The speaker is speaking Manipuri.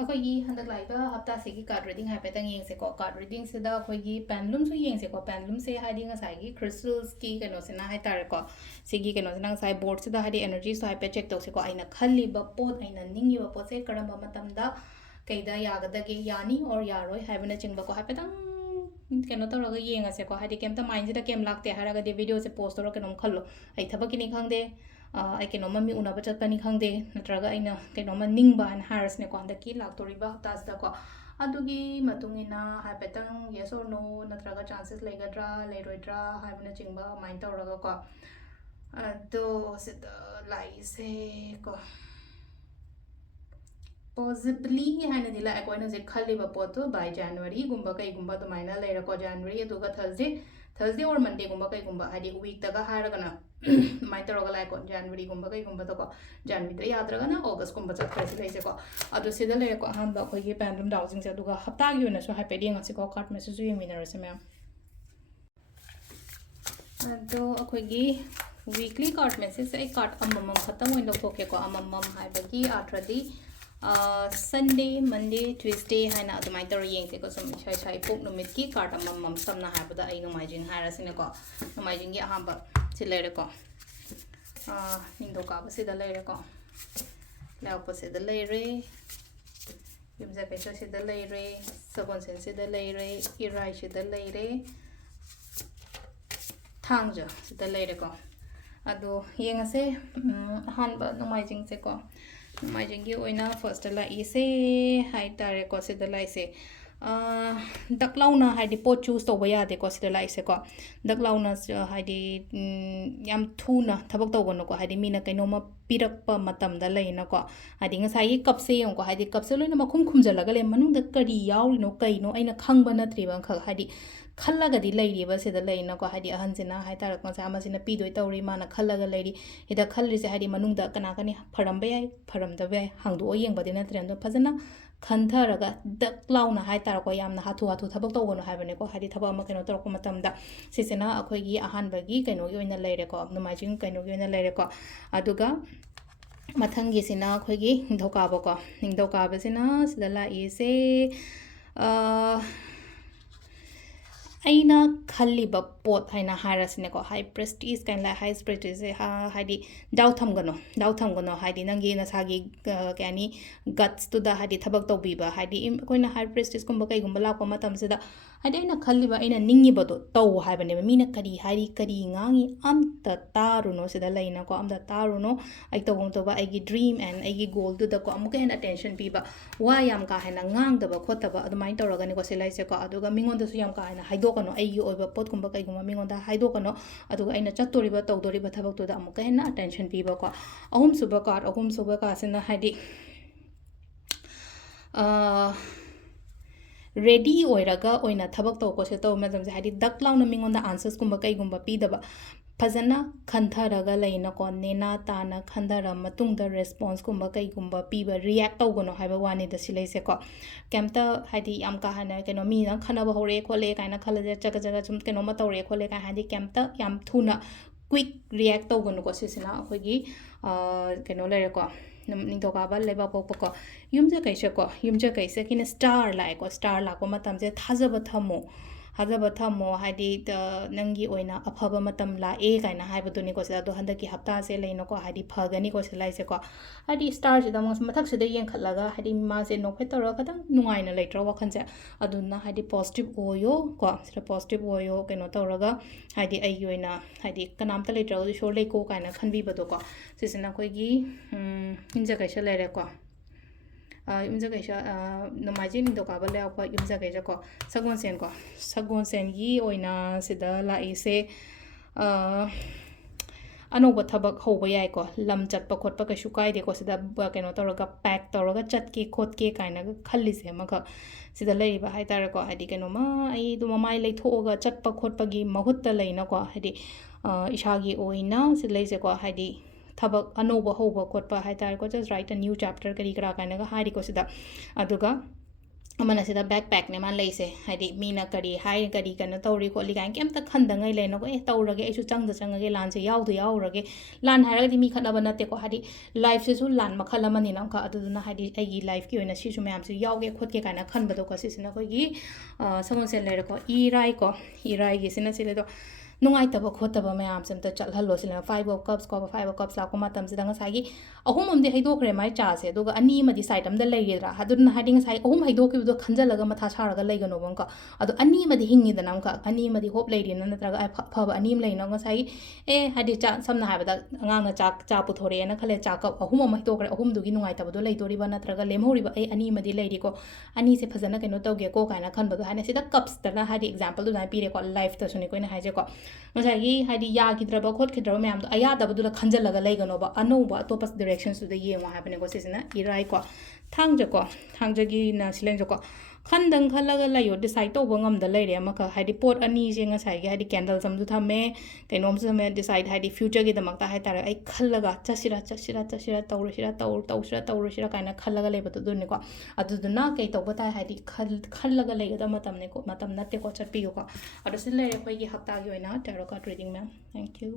ꯑꯩꯈꯣꯏꯒꯤ ꯍꯟꯗꯛ ꯂꯥꯛꯏꯕ ꯍꯞꯇꯥꯁꯤꯒꯤ ꯀꯥꯔꯗ ꯔꯤꯗꯤꯡ ꯍꯥꯏꯐꯦꯠꯇꯪ ꯌꯦꯡꯁꯦꯀꯣ ꯀꯥꯔꯗ ꯔꯤꯗꯤꯡꯁꯤꯗ ꯑꯩꯈꯣꯏꯒꯤ ꯄꯦꯟꯗꯨꯂꯝꯁꯨ ꯌꯦꯡꯁꯦꯀꯣ ꯄꯦꯟꯗꯨꯂꯝꯁꯦ ꯍꯥꯏꯗꯤ ꯉꯁꯥꯏꯒꯤ ꯈ꯭ꯔꯤꯁꯇꯜꯁꯀꯤ ꯀꯩꯅꯣꯁꯤꯅ ꯍꯥꯏꯇꯥꯔꯦꯀꯣ ꯁꯤꯒꯤ ꯀꯩꯅꯣꯁꯤꯅ ꯉꯁꯥꯏ ꯕꯣꯔꯗꯁꯤꯗ ꯍꯥꯏꯗꯤ ꯑꯦꯅꯔꯖꯤꯁꯨ ꯍꯥꯏꯐꯦꯠ ꯆꯦꯛ ꯇꯧꯁꯦꯀꯣ ꯑꯩꯅ ꯈꯜꯂꯤꯕ ꯄꯣꯠ ꯑꯩꯅ ꯅꯤꯡꯉꯤꯕ ꯄꯣꯠꯁꯦ ꯀꯔꯝꯕ ꯃꯇꯝꯗ ꯀꯩꯗ ꯌꯥꯒꯗꯒꯦ ꯌꯥꯅꯤ ꯑꯣꯔ ꯌꯥꯔꯣꯏ ꯍꯥꯏꯕꯅꯆꯤꯡꯕꯀꯣ ꯍꯥꯏꯐꯦꯠꯇꯪ ꯀꯩꯅꯣ ꯇꯧꯔꯒ ꯌꯦꯡꯉꯁꯦꯀꯣ ꯍꯥꯏꯗꯤ ꯀꯩꯝꯇ ꯃꯥꯏꯟꯁꯤꯗ ꯀꯩꯝ ꯂꯥꯛꯇꯦ ꯍꯥꯏꯔꯒꯗꯤ ꯚꯤꯗꯤꯑꯣꯁꯦ ꯄꯣꯁ ꯇꯧꯔꯒ ꯀꯩꯅꯣꯝ ꯈꯜꯂꯣ ꯑꯩ ꯊꯕꯛꯀꯤꯅꯤ ꯈꯪꯗꯦ ꯑꯩ ꯀꯩꯅꯣꯝꯃ ꯃꯤ ꯎꯅꯕ ꯆꯠꯄꯅꯤ ꯈꯪꯗꯦ ꯅꯠꯇ꯭ꯔꯒ ꯑꯩꯅ ꯀꯩꯅꯣꯝꯃ ꯅꯤꯡꯕ ꯍꯥꯏꯅ ꯍꯥꯏꯔꯁꯤꯅꯦꯀꯣ ꯍꯟꯗꯛꯀꯤ ꯂꯥꯛꯇꯣꯔꯤꯕ ꯍꯞꯇꯥꯁꯤꯗꯀꯣ ꯑꯗꯨꯒꯤ ꯃꯇꯨꯡꯏꯟꯅ ꯍꯥꯏꯐꯦꯠꯇꯪ ꯌꯦꯁ ꯑꯣꯔ ꯅꯣ ꯅꯠꯇ꯭ꯔꯒ ꯆꯥꯟꯁꯦꯁ ꯂꯩꯒꯗ꯭ꯔꯥ ꯂꯩꯔꯣꯏꯗ꯭ꯔꯥ ꯍꯥꯏꯕꯅꯆꯤꯡꯕ ꯑꯗꯨꯃꯥꯏꯅ ꯇꯧꯔꯒꯀꯣ ꯑꯗꯣ ꯁꯤꯗ ꯂꯥꯛꯏꯁꯦ ꯀꯣ ꯄꯣꯖꯤꯕꯂꯤ ꯍꯥꯏꯅꯗꯤ ꯂꯥꯛꯑꯦꯀꯣ ꯑꯩꯅ ꯍꯧꯖꯤꯛ ꯈꯜꯂꯤꯕ ꯄꯣꯠꯇꯣ ꯕꯥꯏ ꯖꯅꯋꯥꯔꯤꯒꯨꯝꯕ ꯀꯩꯒꯨꯝꯕ ꯑꯗꯨꯃꯥꯏꯅ ꯂꯩꯔꯦꯀꯣ ꯖꯅꯋꯥꯔꯤ ꯑꯗꯨꯒ ꯊꯔꯁꯗे ꯑꯣꯔ ꯃꯟꯗꯦꯒꯨꯝꯕ ꯀꯩꯒꯨꯝꯕ ꯍꯥꯏꯗꯤ ꯋꯤꯛꯇꯒ ꯍꯥꯏꯔꯒꯅ ꯑꯗꯨꯃꯥꯏꯅ ꯇꯧꯔꯒ ꯂꯥꯛꯑꯦꯀꯣ ꯖꯅꯋꯥꯔꯤꯒꯨꯝꯕ ꯀꯩꯒꯨꯝꯕꯗꯀꯣ ꯖꯅꯋꯥꯔꯤꯗ ꯌꯥꯗ꯭ꯔꯒꯅ ꯑꯣꯒꯁꯀꯨꯝꯕ ꯆꯠꯈ꯭ꯔꯁꯤ ꯂꯩꯁꯦꯀꯣ ꯑꯗꯣ ꯁꯤꯗ ꯂꯩꯔꯦꯀꯣ ꯑꯍꯥꯟꯕ ꯑꯩꯈꯣꯏꯒꯤ ꯄꯦꯟꯗꯨꯂꯝ ꯗꯥꯎꯁꯤꯡꯁꯦ ꯑꯗꯨꯒ ꯍꯞꯇꯥꯒꯤ ꯑꯣꯏꯅꯁꯨ ꯍꯥꯏꯐꯦꯠ ꯌꯦꯡꯉꯁꯤꯀꯣ ꯀꯥꯔꯠ ꯃꯦꯁꯦꯖꯁꯨ ꯌꯦꯡꯃꯤꯟꯅꯔꯁꯤ ꯃꯌꯥꯝ ꯑꯗꯣ ꯑꯩꯈꯣꯏꯒꯤ ꯋꯤꯛꯂꯤ ꯀꯥꯔꯠ ꯃꯦꯁꯦꯖꯁꯦ ꯑꯩ ꯀꯥꯔꯠ ꯑꯃꯃꯝ ꯈꯛꯇꯪ ꯑꯣꯏꯅ ꯂꯧꯊꯣꯛꯀꯦꯀꯣ ꯑꯃꯃꯝ ꯍꯥꯏꯕꯒꯤ ꯑꯥꯔꯊ꯭ꯔꯗꯤ ꯁꯟꯗꯦ ꯃꯟꯗे ꯇ꯭ꯋꯤꯁꯗे ꯍꯥꯏꯅ ꯑꯗꯨꯃꯥꯏꯅ ꯇꯧꯔ ꯌꯦꯡꯁꯦꯀꯣ ꯁꯨꯝ ꯏꯁꯥ ꯏꯁꯥ ꯏꯄꯣꯛ ꯅꯨꯃꯤꯠꯀꯤ ꯀꯥꯔꯠ ꯑꯃꯃꯝ ꯁꯝꯅ ꯍꯥꯏꯔꯕꯗ ꯑꯩ ꯅꯣꯡꯃꯥꯏꯖꯤꯡ ꯍꯥꯏꯔꯁꯤꯅꯦꯀꯣ ꯅꯣꯡꯃꯥꯏꯖꯤꯡꯒꯤ ꯑꯍꯥꯟꯕ ꯁꯤ ꯂꯩꯔꯦꯀꯣ ꯅꯤꯡꯊꯧꯀꯥꯕꯁꯤꯗ ꯂꯩꯔꯦꯀꯣ ꯂꯩꯕꯥꯛꯄꯣꯠꯁꯤꯗ ꯂꯩꯔꯦ ꯌꯨꯝꯖꯀꯩꯁꯁꯤꯗ ꯂꯩꯔꯦ ꯁꯒꯣꯜꯁꯦꯟꯁꯤꯗ ꯂꯩꯔꯦ ꯏꯔꯥꯏꯁꯤꯗ ꯂꯩꯔꯦ ꯊꯥꯡꯖ ꯁꯤꯗ ꯂꯩꯔꯦꯀꯣ ꯑꯗꯣ ꯌꯦꯡꯉꯁꯦ ꯑꯍꯥꯟꯕ ꯅꯣꯡꯃꯥꯏꯖꯤꯡꯁꯦꯀꯣ ꯅꯣꯡꯃꯥꯏꯖꯤꯡꯒꯤ ꯑꯣꯏꯅ ꯐꯥꯔꯁꯇ ꯂꯥꯛꯏꯁꯦ ꯍꯥꯏꯇꯥꯔꯦꯀꯣ ꯁꯤꯗ ꯂꯥꯛꯏꯁꯦ ꯗꯛ ꯂꯥꯎꯅ ꯍꯥꯏꯗꯤ ꯄꯣꯠ ꯆꯨꯁ ꯇꯧꯕ ꯌꯥꯗꯦꯀꯣ ꯁꯤꯗ ꯂꯥꯛꯏꯁꯦꯀꯣ ꯗꯛ ꯂꯥꯎꯅ ꯍꯥꯏꯗꯤ ꯌꯥꯝ ꯊꯨꯅ ꯊꯕꯛ ꯇꯧꯒꯅꯨꯀꯣ ꯍꯥꯏꯗꯤ ꯃꯤꯅ ꯀꯩꯅꯣꯝꯃ ꯄꯤꯔꯛꯄ ꯃꯇꯝꯗ ꯂꯩꯅꯀꯣ ꯍꯥꯏꯗꯤ ꯉꯁꯥꯏꯒꯤ ꯀꯞꯁꯦ ꯌꯦꯡꯉꯨꯀꯣ ꯍꯥꯏꯗꯤ ꯀꯞꯁꯦ ꯂꯣꯏꯅ ꯃꯈꯨꯝ ꯈꯨꯝꯖꯤꯜꯂꯒ ꯂꯩ ꯃꯅꯨꯡꯗ ꯀꯔꯤ ꯌꯥꯎꯔꯤꯅꯣ ꯀꯩꯅꯣ ꯑꯩꯅ ꯈꯪꯕ ꯅꯠꯇ꯭ꯔꯤꯕ ꯑꯃꯈꯛ ꯍꯥꯏꯗꯤ ꯈꯜꯂꯒꯗꯤ ꯂꯩꯔꯤꯕ ꯁꯤꯗ ꯂꯩꯅꯀꯣ ꯍꯥꯏꯗꯤ ꯑꯍꯟꯁꯤꯅ ꯍꯥꯏꯇꯥꯔꯦ ꯉꯁꯥꯏ ꯑꯃꯁꯤꯅ ꯄꯤꯗꯣꯏ ꯇꯧꯔꯤ ꯃꯥꯅ ꯈꯜꯂꯒ ꯂꯩꯔꯤ ꯁꯤꯗ ꯈꯜꯂꯤꯁꯦ ꯍꯥꯏꯗꯤ ꯃꯅꯨꯡꯗ ꯀꯅꯥ ꯀꯅꯤ ꯐꯔꯝꯕ ꯌꯥꯏ ꯐꯔꯝꯗꯕ ꯌꯥꯏ ꯍꯥꯡꯗꯣꯛꯑ ꯌꯦꯡꯕꯗꯤ ꯅꯠꯇ꯭ꯔꯦ ꯑꯗꯣ ꯐꯖꯅ ꯈꯟꯊꯔꯒ ꯗꯛ ꯂꯥꯎꯅ ꯍꯥꯏꯇꯥꯔꯦꯀꯣ ꯌꯥꯝꯅ ꯍꯥꯊꯨ ꯍꯥꯊꯨ ꯊꯕꯛ ꯇꯧꯒꯅꯨ ꯍꯥꯏꯕꯅꯦꯀꯣ ꯍꯥꯏꯗꯤ ꯊꯕꯛ ꯑꯃ ꯀꯩꯅꯣ ꯇꯧꯔꯛꯄ ꯃꯇꯝꯗ ꯁꯤꯁꯤꯅ ꯑꯩꯈꯣꯏꯒꯤ ꯑꯍꯥꯟꯕꯒꯤ ꯀꯩꯅꯣꯒꯤ ꯑꯣꯏꯅ ꯂꯩꯔꯦꯀꯣ ꯅꯣꯡꯃꯥꯏꯖꯤꯡ ꯀꯩꯅꯣꯒꯤ ꯑꯣꯏꯅ ꯂꯩꯔꯦꯀꯣ ꯑꯗꯨꯒ ꯃꯊꯪꯒꯤꯁꯤꯅ ꯑꯩꯈꯣꯏꯒꯤ ꯅꯤꯡꯊꯧꯀꯥꯕꯀꯣ ꯅꯤꯡꯊꯧꯀꯥꯕꯁꯤꯅ ꯁꯤꯗ ꯂꯥꯛꯏꯁꯦ ꯑꯩꯅ ꯈꯜꯂꯤꯕ ꯄꯣꯠ ꯍꯥꯏꯅ ꯍꯥꯏꯔꯁꯤꯅꯦꯀꯣ ꯍꯥꯏ ꯄ꯭ꯔꯦꯁꯇꯤꯖ ꯀꯥꯏꯅ ꯍꯥꯏ ꯄ꯭ꯔꯦꯁꯇꯤꯖꯁꯦ ꯍꯥꯏꯗꯤ ꯗꯥꯎꯠ ꯊꯝꯒꯅꯣ ꯍꯥꯏꯗꯤ ꯅꯪꯒꯤ ꯅꯁꯥꯒꯤ ꯀꯩ ꯍꯥꯏꯅꯤ ꯒꯠꯁꯇꯨꯗ ꯍꯥꯏꯗꯤ ꯊꯕꯛ ꯇꯧꯕꯤꯕ ꯍꯥꯏꯗꯤ ꯑꯩꯈꯣꯏꯅ ꯍꯥꯏ ꯄ꯭ꯔꯦꯁꯇꯤꯖꯀꯨꯝꯕ ꯀꯩꯒꯨꯝꯕ ꯂꯥꯛꯄ ꯃꯇꯝꯁꯤꯗ ꯍꯥꯏꯗꯤ ꯑꯩꯅ ꯈꯜꯂꯤꯕ ꯑꯩꯅ ꯅꯤꯡꯉꯤꯕꯗꯣ ꯇꯧ ꯍꯥꯏꯕꯅꯦꯕ ꯃꯤꯅ ꯀꯔꯤ ꯍꯥꯏꯔꯤ ꯀꯔꯤ ꯉꯥꯡꯉꯤ ꯑꯝꯇ ꯇꯥꯔꯨꯅꯣ ꯁꯤꯗ ꯂꯩꯅꯀꯣ ꯑꯝꯇ ꯇꯥꯔꯨꯅꯣ ꯑꯩ ꯇꯧꯕ ꯑꯩꯒꯤ ꯗ꯭ꯔꯤꯝ ꯑꯦꯟ ꯑꯩꯒꯤ ꯒꯣꯜꯗꯨꯗꯀꯣ ꯑꯃꯨꯛꯀ ꯍꯦꯟꯅ ꯑꯇꯦꯟꯁꯟ ꯄꯤꯕ ꯋꯥ ꯌꯥꯝ ꯀꯥ ꯍꯦꯟꯅ ꯉꯥꯡꯗꯕ ꯈꯣꯠꯇꯕ ꯑꯗꯨꯃꯥꯏꯅ ꯇꯧꯔꯒꯅꯤꯀꯣ ꯁꯤ ꯂꯩꯁꯦꯀꯣ ꯑꯗꯨꯒ ꯃꯤꯉꯣꯟꯗꯁꯨ ꯌꯥꯝ ꯀꯥ ꯍꯦꯟꯅ ꯍꯥꯏꯗꯣꯛꯀꯅꯣ ꯑꯩꯒꯤ ꯑꯣꯏꯕ ꯄꯣꯠꯀꯨꯝꯕ ꯀꯩꯒꯨꯝꯕ ꯃꯤꯉꯣꯟꯗ ꯍꯥꯏꯗꯣꯛꯀꯅꯣ ꯑꯗꯨꯒ ꯑꯩꯅ ꯆꯠꯇꯣꯔꯤꯕ ꯇꯧꯗꯣꯔꯤꯕ ꯊꯕꯛꯇꯨꯗ ꯑꯃꯨꯛꯀ ꯍꯦꯟꯅ ꯑꯇꯦꯟꯁꯟ ꯄꯤꯕꯀꯣ ꯑꯍꯨꯝꯁꯨꯕ ꯀꯥꯔꯠꯁꯤꯅ ꯍꯥꯏꯗꯤ ꯔꯦꯗꯤ ꯑꯣꯏꯅ ꯊꯕꯛ ꯇꯧꯕꯁꯦ ꯇꯧꯕ ꯃꯇꯝꯁꯦ ꯍꯥꯏꯗꯤ ꯗꯛ ꯂꯥꯎꯅ ꯃꯤꯉꯣꯟꯗ ꯑꯟꯁꯔꯁꯀꯨꯝꯕ ꯀꯩꯒꯨꯝꯕ ꯄꯤꯗꯕ ꯐꯖꯅ ꯈꯟꯊꯔꯒ ꯂꯩꯅꯀꯣ ꯅꯦꯅꯥ ꯇꯥꯅ ꯈꯟꯊꯔ ꯃꯇꯨꯡꯗ ꯔꯦꯁꯄꯣꯟꯁꯀꯨꯝꯕ ꯀꯩꯒꯨꯝꯕ ꯄꯤꯕ ꯔꯤꯌꯦꯛ ꯇꯧꯒꯅꯣ ꯍꯥꯏꯕ ꯋꯥꯅꯤꯗ ꯁꯤ ꯂꯩꯁꯦꯀꯣ ꯀꯩꯝꯇ ꯍꯥꯏꯗꯤ ꯌꯥꯝ ꯀꯥ ꯍꯦꯟꯅ ꯀꯩꯅꯣ ꯃꯤꯅ ꯈꯟꯅꯕ ꯍꯧꯔꯛꯑꯦ ꯈꯣꯠꯂꯦ ꯀꯥꯏꯅ ꯈꯜꯂꯁꯦ ꯆꯒꯠ ꯁꯨꯝ ꯀꯩꯅꯣꯝꯃ ꯇꯧꯔꯛꯑꯦ ꯈꯣꯠꯂꯦ ꯀꯥꯏꯅ ꯍꯥꯏꯗꯤ ꯀꯩꯝꯇ ꯌꯥꯝ ꯊꯨꯅ ꯀ꯭ꯋꯤꯛ ꯔꯤꯌꯦꯛ ꯇꯧꯒꯅꯨꯀꯣ ꯁꯤꯁꯤꯅ ꯑꯩꯈꯣꯏꯒꯤ ꯀꯩꯅꯣ ꯂꯩꯔꯦꯀꯣ ꯅꯤꯡꯊꯧꯀꯥꯕ ꯂꯩꯕꯥꯛꯄꯣꯛꯄꯀꯣ ꯌꯨꯝꯖꯀꯩꯁꯤꯅ ꯁ꯭ꯇꯥꯔ ꯂꯥꯛꯑꯦꯀꯣ ꯁ꯭ꯇꯥꯔ ꯂꯥꯛꯄ ꯃꯇꯝꯁꯦ ꯊꯥꯖꯕ ꯊꯝꯃꯣ ꯍꯥꯏꯗꯤ ꯅꯪꯒꯤ ꯑꯣꯏꯅ ꯑꯐꯕ ꯃꯇꯝ ꯂꯥꯛꯑꯦ ꯀꯥꯏꯅ ꯍꯥꯏꯕꯗꯨꯅꯤꯀꯣ ꯁꯤꯗ ꯑꯗꯣ ꯍꯟꯗꯛꯀꯤ ꯍꯞꯇꯥꯁꯦ ꯂꯩꯅꯀꯣ ꯍꯥꯏꯗꯤ ꯐꯒꯅꯤꯀꯣ ꯁꯤ ꯂꯩꯁꯦꯀꯣ ꯍꯥꯏꯗꯤ ꯁ꯭ꯇꯥꯔꯁꯤꯗ ꯑꯃꯨꯛ ꯃꯊꯛꯁꯤꯗ ꯌꯦꯡꯈꯠꯂꯒ ꯍꯥꯏꯗꯤ ꯃꯥꯁꯦ ꯅꯣꯛꯐꯦꯠ ꯇꯧꯔꯒ ꯈꯤꯇꯪ ꯅꯨꯡꯉꯥꯏꯅ ꯂꯩꯇ꯭ꯔꯣ ꯋꯥꯈꯜꯁꯦ ꯑꯗꯨꯅ ꯍꯥꯏꯗꯤ ꯄꯣꯖꯤꯇꯤቭ ꯑꯣꯏꯌꯣ ꯀꯣ ꯁꯤꯗ ꯄꯣꯖꯤꯇꯤቭ ꯑꯣꯏꯌꯣ ꯀꯩꯅꯣ ꯇꯧꯔꯒ ꯍꯥꯏꯗꯤ ꯑꯩꯒꯤ ꯑꯣꯏꯅ ꯍꯥꯏꯗꯤ ꯀꯅꯥꯝꯇ ꯂꯩꯇ꯭ꯔꯒꯁꯨ ꯏꯁꯣꯔ ꯂꯩꯀꯣ ꯀꯥꯏꯅ ꯈꯟꯕꯤꯕꯗꯣꯀꯣ ꯁꯤꯁꯤꯅ ꯑꯩꯈꯣꯏꯒꯤ ꯌꯨꯝꯖꯀꯩꯁ ꯂꯩꯔꯦꯀꯣ ꯌꯨꯝꯖꯀꯩꯁ ꯅꯣꯡꯃꯥꯏꯖꯤꯡ ꯅꯤꯡꯊꯧꯀꯥꯕ ꯂꯩꯕꯥꯛꯄ ꯌꯨꯝꯖꯀꯩꯁꯀꯣ ꯁꯒꯣꯜꯁꯦꯟꯒꯤ ꯑꯣꯏꯅ ꯁꯤꯗ ꯂꯥꯛꯏꯁꯦ ꯑꯅꯧꯕ ꯊꯕꯛ ꯍꯧꯕ ꯌꯥꯏꯀꯣ ꯂꯝ ꯆꯠꯄ ꯈꯣꯠꯄ ꯀꯩꯁꯨ ꯀꯥꯏꯗꯦꯀꯣ ꯁꯤꯗ ꯀꯩꯅꯣ ꯇꯧꯔꯒ ꯄꯦꯛ ꯇꯧꯔꯒ ꯆꯠꯀꯦ ꯈꯣꯠꯀꯦ ꯀꯥꯏꯅꯒ ꯈꯜꯂꯤꯁꯦ ꯑꯃꯈꯛ ꯁꯤꯗ ꯂꯩꯔꯤꯕ ꯍꯥꯏꯇꯥꯔꯦꯀꯣ ꯍꯥꯏꯗꯤ ꯀꯩꯅꯣꯝꯃ ꯑꯩꯗꯣ ꯃꯃꯥꯏ ꯂꯩꯊꯣꯛꯑꯒ ꯆꯠꯄ ꯈꯣꯠꯄꯒꯤ ꯃꯍꯨꯠꯇ ꯂꯩꯅꯀꯣ ꯍꯥꯏꯗꯤ ꯏꯁꯥꯒꯤ ꯑꯣꯏꯅ ꯁꯤꯗ ꯂꯩꯁꯦꯀꯣ ꯍꯥꯏꯗꯤ ꯊꯕꯛ ꯑꯅꯧꯕ ꯍꯧꯕ ꯈꯣꯠꯄ ꯍꯥꯏꯇꯥꯔꯦꯀꯣ ꯖꯁ ꯔꯥꯏꯠ ꯑ ꯅ꯭ꯌꯨ ꯆꯦꯞꯇꯔ ꯀꯔꯤ ꯀꯔꯥ ꯀꯥꯏꯅꯒ ꯍꯥꯏꯔꯤꯀꯣ ꯁꯤꯗ ꯑꯗꯨꯒ ꯑꯃꯅ ꯁꯤꯗ ꯕꯦꯛꯄꯦꯛꯅꯦ ꯃꯥ ꯂꯩꯁꯦ ꯍꯥꯏꯗꯤ ꯃꯤꯅ ꯀꯔꯤ ꯍꯥꯏ ꯀꯔꯤ ꯀꯩꯅꯣ ꯇꯧꯔꯤ ꯈꯣꯠꯂꯤ ꯀꯥꯏꯅ ꯀꯩꯝꯇ ꯈꯟꯗꯉꯩ ꯂꯩꯅꯀꯣ ꯇꯧꯔꯒꯦ ꯑꯩꯁꯨ ꯆꯪꯉꯒꯦ ꯂꯥꯟꯁꯦ ꯌꯥꯎꯔꯒꯦ ꯂꯥꯟ ꯍꯥꯏꯔꯒꯗꯤ ꯃꯤ ꯈꯠꯅꯕ ꯅꯠꯇꯦꯀꯣ ꯍꯥꯏꯗꯤ ꯂꯥꯏꯐꯁꯤꯁꯨ ꯂꯥꯟ ꯃꯈꯜ ꯑꯃꯅꯤꯅ ꯑꯃꯨꯛꯀ ꯑꯗꯨꯗꯨꯅ ꯍꯥꯏꯗꯤ ꯑꯩꯒꯤ ꯂꯥꯏꯐꯀꯤ ꯑꯣꯏꯅ ꯁꯤꯁꯨ ꯃꯌꯥꯝꯁꯨ ꯌꯥꯎꯒꯦ ꯈꯣꯠꯀꯦ ꯀꯥꯏꯅ ꯈꯟꯕꯗꯣꯀꯣ ꯁꯤꯁꯤꯅ ꯑꯩꯈꯣꯏꯒꯤ ꯁꯒꯣꯜꯁꯦꯜ ꯂꯩꯔꯦꯀꯣ ꯏꯔꯥꯏꯒꯤꯁꯤꯅ ꯁꯤꯂꯦꯗꯣ ꯅꯨꯡꯉꯥꯏꯇꯕ ꯈꯣꯠꯇꯕ ꯃꯌꯥꯝꯁꯦ ꯑꯝꯇ ꯆꯠꯍꯜꯂꯣ ꯁꯤꯅ 5 of Cups ꯀꯣ 5 of Cups ꯂꯥꯛꯄ ꯃꯇꯝꯁꯤꯗ ꯉꯁꯥꯏꯒꯤ ꯑꯍꯨꯝ ꯑꯃꯗꯤ ꯍꯩꯗꯣꯛꯈ꯭ꯔꯦ ꯃꯥꯏ ꯆꯥꯁꯦ ꯑꯗꯨꯒ ꯑꯅꯤ ꯑꯃꯗꯤ ꯁꯥꯏꯠ ꯑꯝꯗ ꯂꯩꯔꯦꯗ꯭ꯔꯥ ꯑꯗꯨꯅ ꯍꯥꯏꯗꯤ ꯉꯁꯥꯏ ꯑꯍꯨꯝ ꯍꯩꯗꯣꯛꯈꯤꯕꯗꯣ ꯈꯟꯖꯜꯂꯒ ꯃꯊꯥ ꯁꯥꯔꯒ ꯂꯩꯒꯅꯣꯕ ꯑꯃꯨꯛꯀ ꯑꯗꯣ ꯑꯅꯤ ꯑꯃꯗꯤ ꯍꯤꯡꯉꯤꯗꯅ ꯑꯃꯨꯛꯀ ꯑꯅꯤ ꯑꯃꯗꯤ ꯍꯣꯞ ꯂꯩꯔꯤꯅ ꯅꯠꯇ꯭ꯔꯒ ꯑꯐꯕ ꯑꯅꯤ ꯑꯃ ꯂꯩꯅ ꯉꯁꯥꯏꯒꯤ ꯍꯥꯏꯗꯤ ꯁꯝꯅ ꯍꯥꯏꯔꯕꯗ ꯑꯉꯥꯡꯅ ꯆꯥ ꯄꯨꯊꯣꯔꯛꯑꯦꯅ ꯈꯜꯂꯦ ꯆꯥ ꯀꯞ ꯑꯍꯨꯝ ꯑꯃ ꯍꯩꯗꯣꯛꯈ꯭ꯔꯦ ꯑꯍꯨꯝꯗꯨꯒꯤ ꯅꯨꯡꯉꯥꯏꯇꯕꯗꯣ ꯂꯩꯗꯣꯔꯤꯕ ꯅꯠꯇ꯭ꯔꯒ ꯂꯦꯝꯍꯧꯔꯤꯕ ꯑꯅꯤ ꯑꯃꯗꯤ ꯂꯩꯔꯤꯀꯣ ꯑꯅꯤꯁꯦ ꯐꯖꯅ ꯀꯩꯅꯣ ꯇꯧꯒꯦꯀꯣ ꯀꯥꯏꯅ ꯈꯟꯕꯗꯣ ꯍꯥꯏꯅ ꯁꯤꯗ ꯀꯞꯁꯇꯅ ꯍꯥꯏꯗꯤ ꯑꯦꯛꯖꯥꯝꯄꯜ ꯑꯗꯨꯃꯥꯏꯅ ꯄꯤꯔꯦꯀꯣ ꯂꯥꯏꯐꯇꯁꯨꯅꯦ ꯑꯩꯈꯣꯏꯅ ꯍꯥꯏꯁꯦꯀꯣ ꯉꯁꯥꯏꯒꯤ ꯍꯥꯏꯗꯤ ꯌꯥꯈꯤꯗ꯭ꯔꯕ ꯈꯣꯠꯈꯤꯗ꯭ꯔꯕ ꯃꯌꯥꯝꯗꯣ ꯑꯌꯥꯗꯕꯗꯨꯗ ꯈꯟꯖꯜꯂꯒ ꯂꯩꯒꯅꯣꯕ ꯑꯅꯧꯕ ꯑꯇꯣꯞꯄ ꯗꯤꯔꯦꯛꯁꯟꯁꯇꯨꯗ ꯌꯦꯡꯉꯣ ꯍꯥꯏꯕꯅꯦꯀꯣ ꯁꯤꯁꯤನ ꯏꯔꯥꯏꯀꯣ ꯊꯥꯡꯖꯒꯤꯅ ꯁꯤꯂꯦꯡꯁꯦꯀꯣ ꯈꯟꯗꯪ ꯈꯜꯂꯒ ꯂꯩꯌꯣ ꯗꯤꯁꯥꯏꯠ ꯇꯧꯕ ꯉꯝꯗ ꯂꯩꯔꯦ ꯑꯃꯈꯛ ꯍꯥꯏꯗꯤ ꯄꯣꯠ ꯑꯅꯤꯁꯦ ꯉꯁꯥꯏꯒꯤ ꯍꯥꯏꯗꯤ ꯀꯦꯟꯗꯜꯁ ꯑꯃꯁꯨ ꯊꯝꯃꯦ ꯀꯩꯅꯣꯝꯁꯨ ꯊꯝꯃꯦ ꯗꯤꯁꯥꯏꯠ ꯍꯥꯏꯗꯤ ꯐ꯭ꯌꯨꯆꯔꯒꯤꯗꯃꯛꯇ ꯍꯥꯏꯇꯥꯔꯦ ꯑꯩ ꯈꯜꯂꯒ ꯆꯠꯁꯤꯔꯥ ꯇꯧꯔꯁꯤꯔꯥ ꯀꯥꯏꯅ ꯈꯜꯂꯒ ꯂꯩꯕꯗꯣ ꯑꯗꯨꯅꯤꯀꯣ ꯑꯗꯨꯗꯨꯅ ꯀꯩ ꯇꯧꯕ ꯇꯥꯏ ꯍꯥꯏꯗꯤ ꯈꯜꯂꯒ ꯂꯩꯒꯗꯕ ꯃꯇꯝ ꯅꯠꯇꯦꯀꯣ ꯆꯠꯄꯤꯌꯨꯀꯣ ꯑꯗꯣ ꯁꯤ ꯂꯩꯔꯦ ꯑꯩꯈꯣꯏꯒꯤ ꯍꯞꯇꯥꯒꯤ ꯑꯣꯏꯅ tarot card reading ma'am thank U